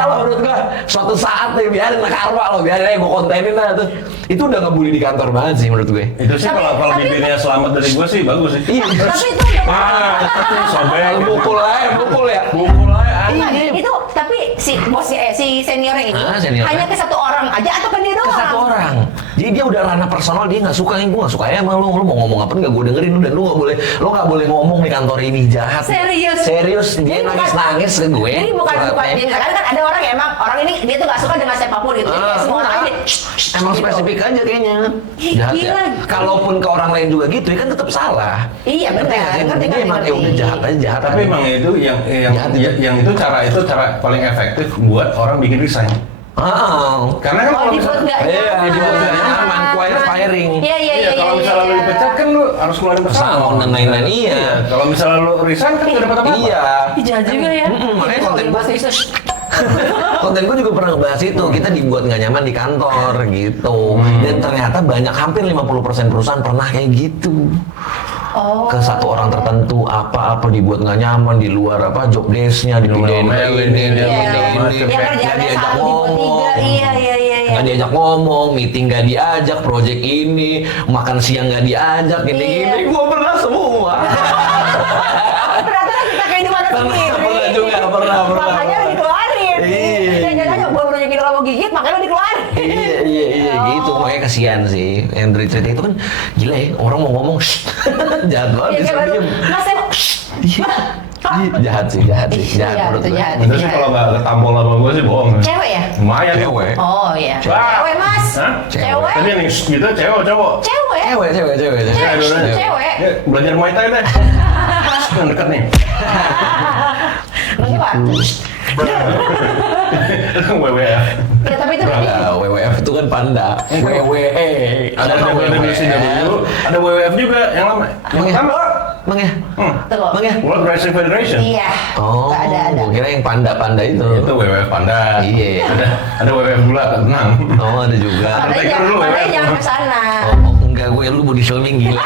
loh menurut gua. Suatu saat nih biarin lah karma loh, biarin aja gua kontenin lah tuh. Itu udah ngebully di kantor banget sih menurut gue. Itu sih kalau Tapi- bibirnya selamat dari gue sih bagus sih. Iya. Tapi itu udah Sobek. Pukul ya. Bukul aja. Enggak, itu tapi si bosnya si seniornya ini Seniornya. hanya ke satu orang aja atau ke dia doang? Ke satu orang. Jadi dia udah ranah personal, dia nggak suka, gue nggak suka ya emang lu mau ngomong apa nggak gue dengerin lu, dan lu nggak boleh ngomong di kantor ini, jahat. Serius dia nangis ke gue. Ini bukan karena kan ada orang emang orang ini dia tuh nggak suka dengan siapapun gitu. Jadi semua orang ini emang spesifik aja kayaknya. Jahat ya. Kalaupun ke orang lain juga gitu, ya kan tetap salah. Iya benar. Jadi emang udah jahat aja, jahat. Tapi emang itu yang itu cara paling efektif buat orang bikin resign. Karena kan kalau misalnya dibuat nggak nyaman, quiet firing. Iya. Kalau misalnya lu dipecat kan lu harus keluarin pesangon dan lain-lain. Iya. Kalau misalnya lu resign kan nggak dapat apa-apa. Iya. Jahat juga ya. Makanya konten gue juga pernah ngebahas itu, kita dibuat nggak nyaman di kantor gitu. Dan ternyata hampir 50% perusahaan pernah kayak gitu. Ke satu orang tertentu apa dibuat nggak nyaman, di luar job desk-nya dipindahin nggak diajak ngomong, nggak diajak ngomong, meeting nggak diajak, project ini, makan siang nggak diajak, gini-gini, gue pernah semua. Ternyata kita kehidupan sendiri. Pernah juga, pernah. Makanya dikeluarin. Jangan-jangan gue pernah nyakitin lo mau gigit, makanya lo dikeluarin. Iya, gitu. Makanya kasihan sih. Android cerita itu kan gila ya, orang mau ngomong jahat banget. Mas Jahat sih menurut gue. Itu sih kalau nggak ketampol sama gue sih bohong. Cewek ya? Lumayan. Cewek. Oh iya. Cewek mas. Cewek. Tapi yang gitu cewek cowok. Cewek. Cewek. Belajar Muay Thai deh. Yang dekat nih. Kenapa? WWF. Ya tapi itu WWF itu kan panda. WWE. Ada WCW, ada WWF juga yang lama. Yang pertama. Emang ya? World Wrestling Federation. Iya. Oh, gue kira yang panda itu. Itu WWF panda. Iya. Ada WWF gula tenang. Oh, ada juga. Padahal jangan ke sana. Enggak, gue lu body shaming gila.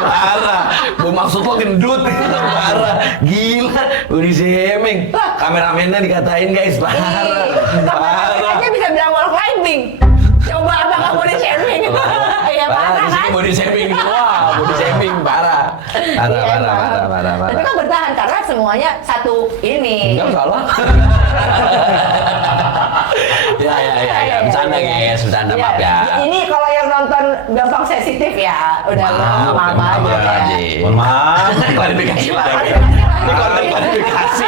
Parah. Gue maksud lo gendut itu parah. Gila, body shaming. Kameramennya dikatain guys, parah. Aja bisa bilang wall climbing. Coba apakah body shaming? Iya parah kan? Body shaming. Wah, body shaming parah. Parah. Tapi kan bertahan karena semuanya satu ini. Enggak salah. Ya. Bercanda guys, bercanda maaf ya. Ini kalau yang nonton gampang sensitif ya, udah maaf aja. Mohon maaf. Klarifikasi lah. Ini konten klarifikasi.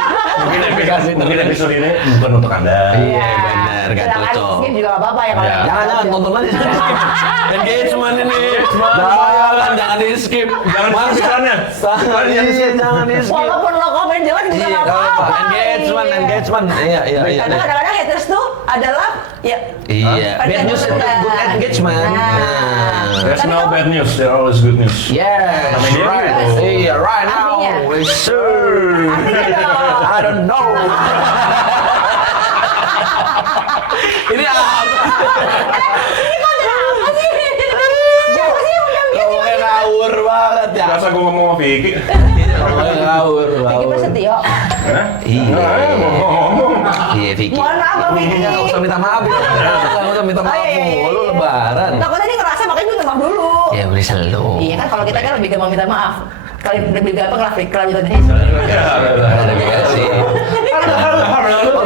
Mungkin episode ini bukan untuk Anda. Iya benar, gak cocok. Skip juga gak apa-apa ya kalau Jangan tonton aja. Engagement ini. Jangan di skip. Jangan pikirannya. Jangan di skip. walaupun lo komen jelek juga gak apa-apa. Engagement. Iya. Karena kadang-kadang haters tuh adalah Iya. Bad news itu good engagement. There's no bad news, there always good news. Yes, right. Iya, right now. Sure. I don't know. Ini apa? Ini konten apa sih? Siapa sih yang bilang gitu? Kayak ngawur banget ya. Rasa gue ngomong sama Vicky. Kayak ngawur. Vicky Prasetyo. Iya. Ngomong. Iya, Vicky. Mohon maaf Bang Vicky. Nggak usah minta maaf. Nggak usah minta maaf mulu lebaran. Takutnya dia ngerasa makanya gue minta maaf dulu. Ya boleh selalu. Iya kan kalau kita kan lebih gampang minta maaf. Lebih gampang lah kelanjutannya. sih. Oh,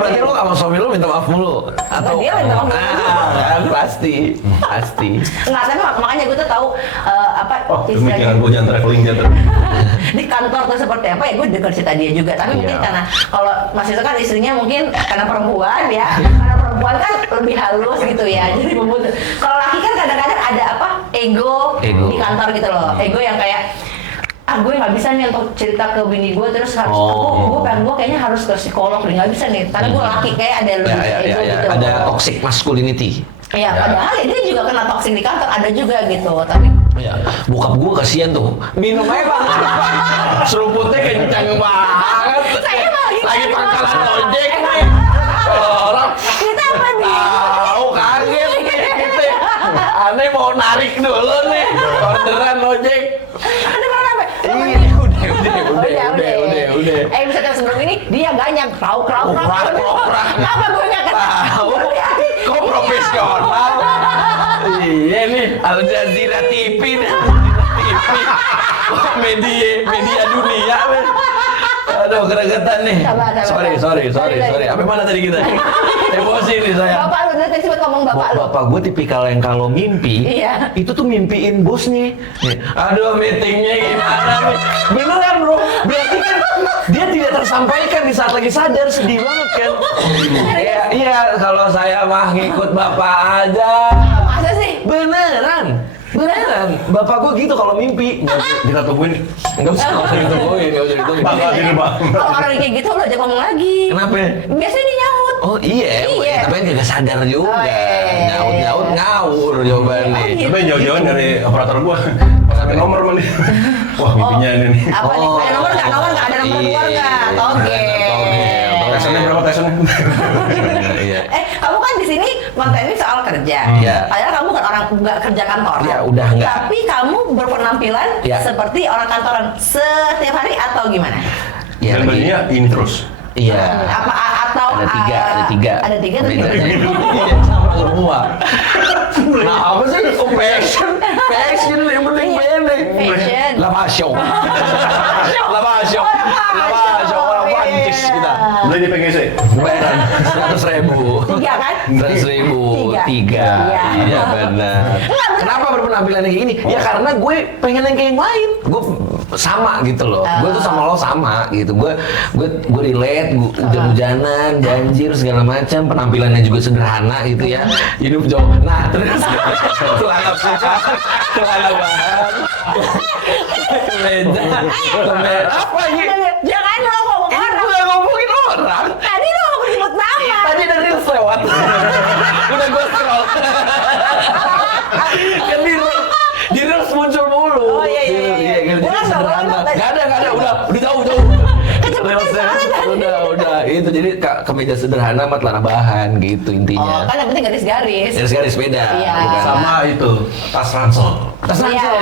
berarti lu sama suami lu minta maaf mulu? Atau dia minta maaf mulu. Kan pasti. Nggak, tapi makanya gue tuh tahu apa Pemikiran gue jangan traveling di kantor tuh seperti apa ya gue dengar cerita dia juga. Tapi mungkin karena kalau Mas Yusuf kan istrinya mungkin karena perempuan ya, karena perempuan kan lebih halus gitu ya. Jadi membutuhkan. Kalau laki kan kadang-kadang ada apa ego di kantor gitu loh. Ego yang kayak gue nggak bisa nih untuk cerita ke bini gue terus harus gue kayaknya harus ke psikolog nih, nggak bisa nih karena gue laki kayak ada lebih ego gitu. Ada toxic masculinity. Iya, padahal dia juga kena toxic di kantor ada juga gitu, tapi ya, bokap gue kasihan tuh minum aja banget pak, seruputnya kencang banget. Saya lagi pangkalan ojek nih, orang kita apa nih? tahu kaget nih kita, aneh mau narik dulu nih, orderan ojek. Ada apa? Iya, udah. Misalnya sebelum ini dia ganyak kerau. Apa gue nggak tahu? Kok profesional? Iya nih, Al Jazeera TV nih, media dunia. Aduh, gregetan nih. Sabar. Sorry. Sampai mana tadi kita? Emosi nih saya. Bapak lu tadi sempat ngomong bapak lu. Bapak gue tipikal yang kalau mimpi, Iya. itu tuh mimpiin bos nih. Aduh, meetingnya gimana nih? Beneran bro, berarti kan dia tidak tersampaikan di saat lagi sadar, sedih banget kan? Iya, kalau saya mah ngikut bapak aja. Masa sih? Beneran. Bapak gue gitu kalau mimpi. Kita tungguin. Nggak usah ditungguin. Bakal gini, Pak. Kalau orang kayak gitu lo ajak ngomong lagi. Kenapa? Biasanya dia nyaut. Oh iya, tapi kan gak sadar juga. Oh, iya. Nyaut ngawur jawabannya. Oh, gitu. Tapi jauh-jauhan dari operator gua. Sampai nomor mandi. Wah, mimpinya ini nih. Apa nih? Ada nomor nggak? Ada nomor keluar nggak? Oke. Tesennya berapa tesennya? Iya. Kamu kan di sini kontennya soal kerja. Iya. Padahal kamu kan orang nggak kerja kantoran. Ya, udah nggak. Tapi kamu berpenampilan Ya. seperti orang kantoran setiap hari atau gimana? Ya, Dan bajunya ini terus. Iya. Apa atau Ada tiga. Ada tiga tuh. Iya, sama semua. Nah, apa sih? Oh, passion yang penting pendek. Fashion. Lamasyo. Orang Prancis kita. Beli di PGC. Bayar 100.000. Tiga kan? 100.000. Tiga. Iya benar. Kenapa berpenampilan kayak gini? Ya karena gue pengen yang kayak yang lain. Gue sama gitu loh. Gue tuh sama lo sama gitu. Gue relate. Gue hujan-hujanan, banjir segala macam. Penampilannya juga sederhana gitu ya. Hidup jauh. Nah terus celana bahan. Kemeja. Apa ini? Jangan lo ngomong Ini orang. gue ngomongin orang. Tadi lo ngomong sebut nama. Tadi ada reels lewat. Udah gue scroll. Kan di reels muncul mulu. Oh, iya. Jadi Bukan, sederhana. bukan. Gak ada. Udah jauh. Reelsnya udah. Itu jadi kemeja sederhana sama celana bahan gitu Oh, intinya. kan yang penting garis-garis. Garis beda. Iya. bukan. Sama itu tas ransel. Tas ransel Iya.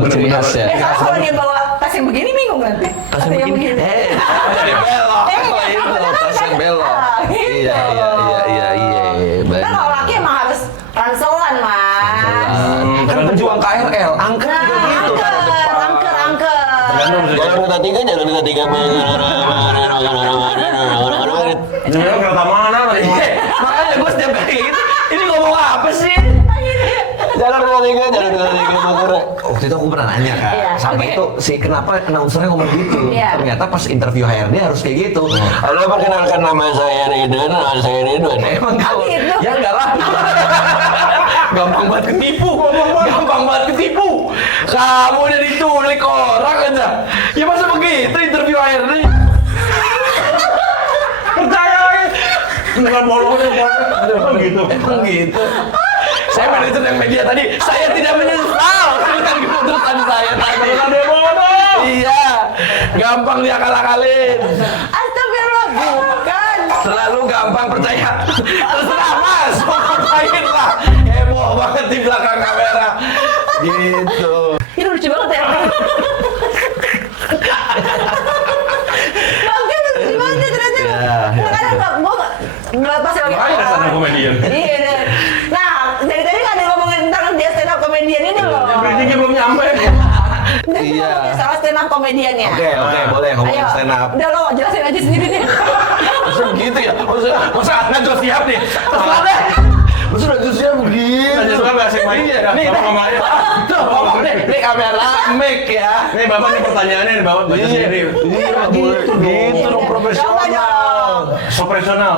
itu ciri khas ya. Soalnya kalau dia bawa tas yang begini bingung nanti. Tas yang begini. Jadi belok. Itu tas yang belok. Iya. Kan kalau laki emang harus ranselan, Mas. Kan pejuang KRL, angker juga gitu. Angker. Jalan kita tiga. Sebenarnya kereta mana tadi? Makanya gue setiap kali kayak gitu, ini ngomong apa sih? Jalan kita tiga. Waktu itu aku pernah nanya kan, Iya, sampai oke. itu si kenapa announcernya ngomong gitu? Iya. Ternyata pas interview HRD harus kayak gitu. Halo, perkenalkan nama saya Ridwan. Emang kalau gitu. ya enggak lah. Gampang banget ketipu. Kamu udah diculik orang aja. Ya masa begitu interview HRD? Percaya lagi. Dengan bolongnya gitu. Emang gitu. Saya manajer yang media tadi, saya tidak menyesal dengan keputusan saya tadi. Iya, gampang dia kalah-kalahin. Astagfirullah, bukan. Selalu gampang percaya. Terserah mas, mau percayain lah. Heboh banget di belakang kamera. Gitu. Ini lucu banget ya. Bangke lucu banget ternyata. Ya. Makanya pas lagi. Makanya stand up comedian. Iya. Nah, dari tadi kan ada ngomongin tentang dia stand up comedian ini loh. Bridging-nya belum nyampe. Iya. Salah stand up comediannya. Oke, boleh ngomongin Ayo, stand up. udah lo jelasin aja sendiri deh. Maksudnya begitu ya? Masa Najwa siap nih? Terserah deh. Maksudnya Najwa siap begitu. Najwa Shihab nggak asik main. Iya. Dah, Nih, Bapak ngomong aja. Tuh, ngomong deh. Nih kamera, mic ya. Nih Bapak nih pertanyaannya nih Bapak baca sendiri. Iya, gitu dong profesional. Operasional.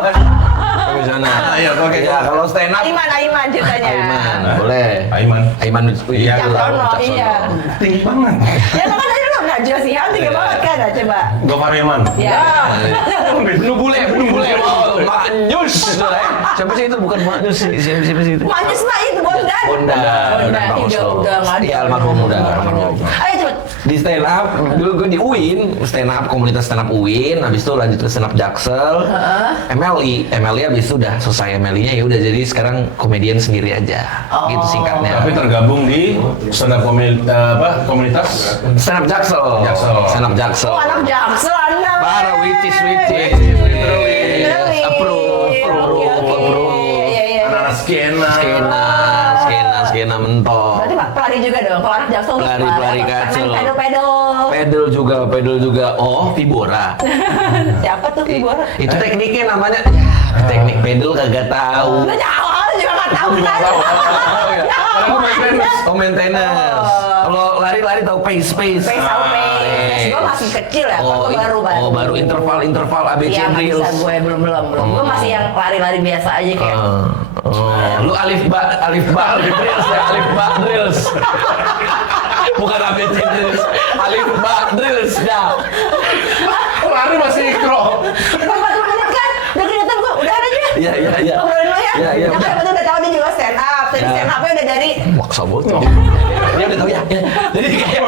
Profesional. Iya, oke. Ya, kalau stand up Aiman ceritanya. Aiman, boleh. Aiman. Iya, Caksono, iya. Tinggi banget. Ya lo kan tadi lo Najwa Shihab tinggi banget kan, nah, coba. Gofar Hilman. Ya. Benu bule. Maknyus. Siapa sih itu? Bukan Maknyus sih. Siapa sih itu? Manis mah itu Bondan. Bondan. Udah nggak ada. Iya, almarhum udah almarhum. Ayo cepet. Di stand up, dulu gue di UIN, stand up, komunitas stand up UIN, habis itu lanjut ke stand up Jaksel, MLI habis itu udah selesai MLI-nya ya udah jadi sekarang komedian sendiri aja, gitu singkatnya. Tapi tergabung di stand up komunitas Stand up Jaksel. Stand up Jaksel. Oh, anak Jaksel Anda. Para which is. Literally. Approve. Iya. anak skena. Skena mentok. Berarti pelari juga dong, kalau anak jaksel Pelari kacau. Pedal. Pedal juga. Oh, Vibora. Siapa tuh Vibora? Itu tekniknya namanya. Teknik pedal kagak tahu. Lu awal juga nggak tahu kan? Oh, maintenance. Kalau lari-lari tahu pace. Pace tahu pace. Gue masih kecil ya, kalau baru. Oh, baru interval ABC Iya, nggak drills. bisa gue belum. Gue masih yang lari-lari biasa aja kayak. Lu alif ba drills ya, alif ba drills. Bukan ABC drills, alif ba drills dah. Lari masih ikro. 40 menit kan, udah kelihatan gue, udah aja. Iya. Ngobrolin lo ya. Iya. Jangan betul udah tahu dia juga stand up. Jadi Ya. stand up-nya udah dari Maksa bocor. Dia udah tahu ya. Jadi kayak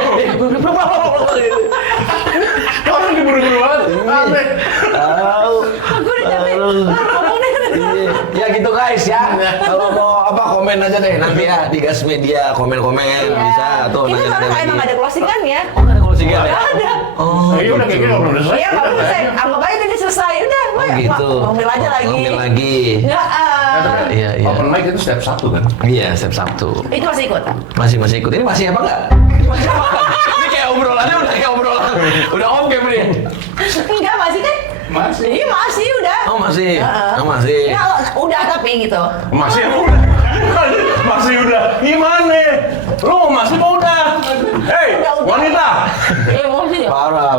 Orang diburu-buru banget. Aneh. tahu. gue udah capek. Ngomong deh. Iya. Ya gitu guys ya. Kalau mau apa komen aja deh nanti ya di Gas Media komen-komen bisa atau Ini nanya-nanya kalau lagi. emang ada closingan ya. Oh, nggak ada closing-an ya? Nggak ada. Oh, Iya udah kayak gini belum selesai. Iya, kalau selesai, anggap aja tadi selesai. Udah, gue gitu. ngomel aja lagi. Ngomel lagi. Nggak, Iya. Open mic itu step 1 kan? Iya, setiap Sabtu. itu masih ikut. Masih ikut. Ini masih apa enggak? Ini kayak obrolannya udah kayak obrolan. Udah om game nih. Enggak, masih kan? Masih. Iya, masih udah. Oh, masih. Heeh. Oh, masih. Ya, udah tapi gitu. Masih udah. Masih udah. Gimana? Lu mau masih mau udah? Hei, Udah. wanita. Emosi ya. Parah.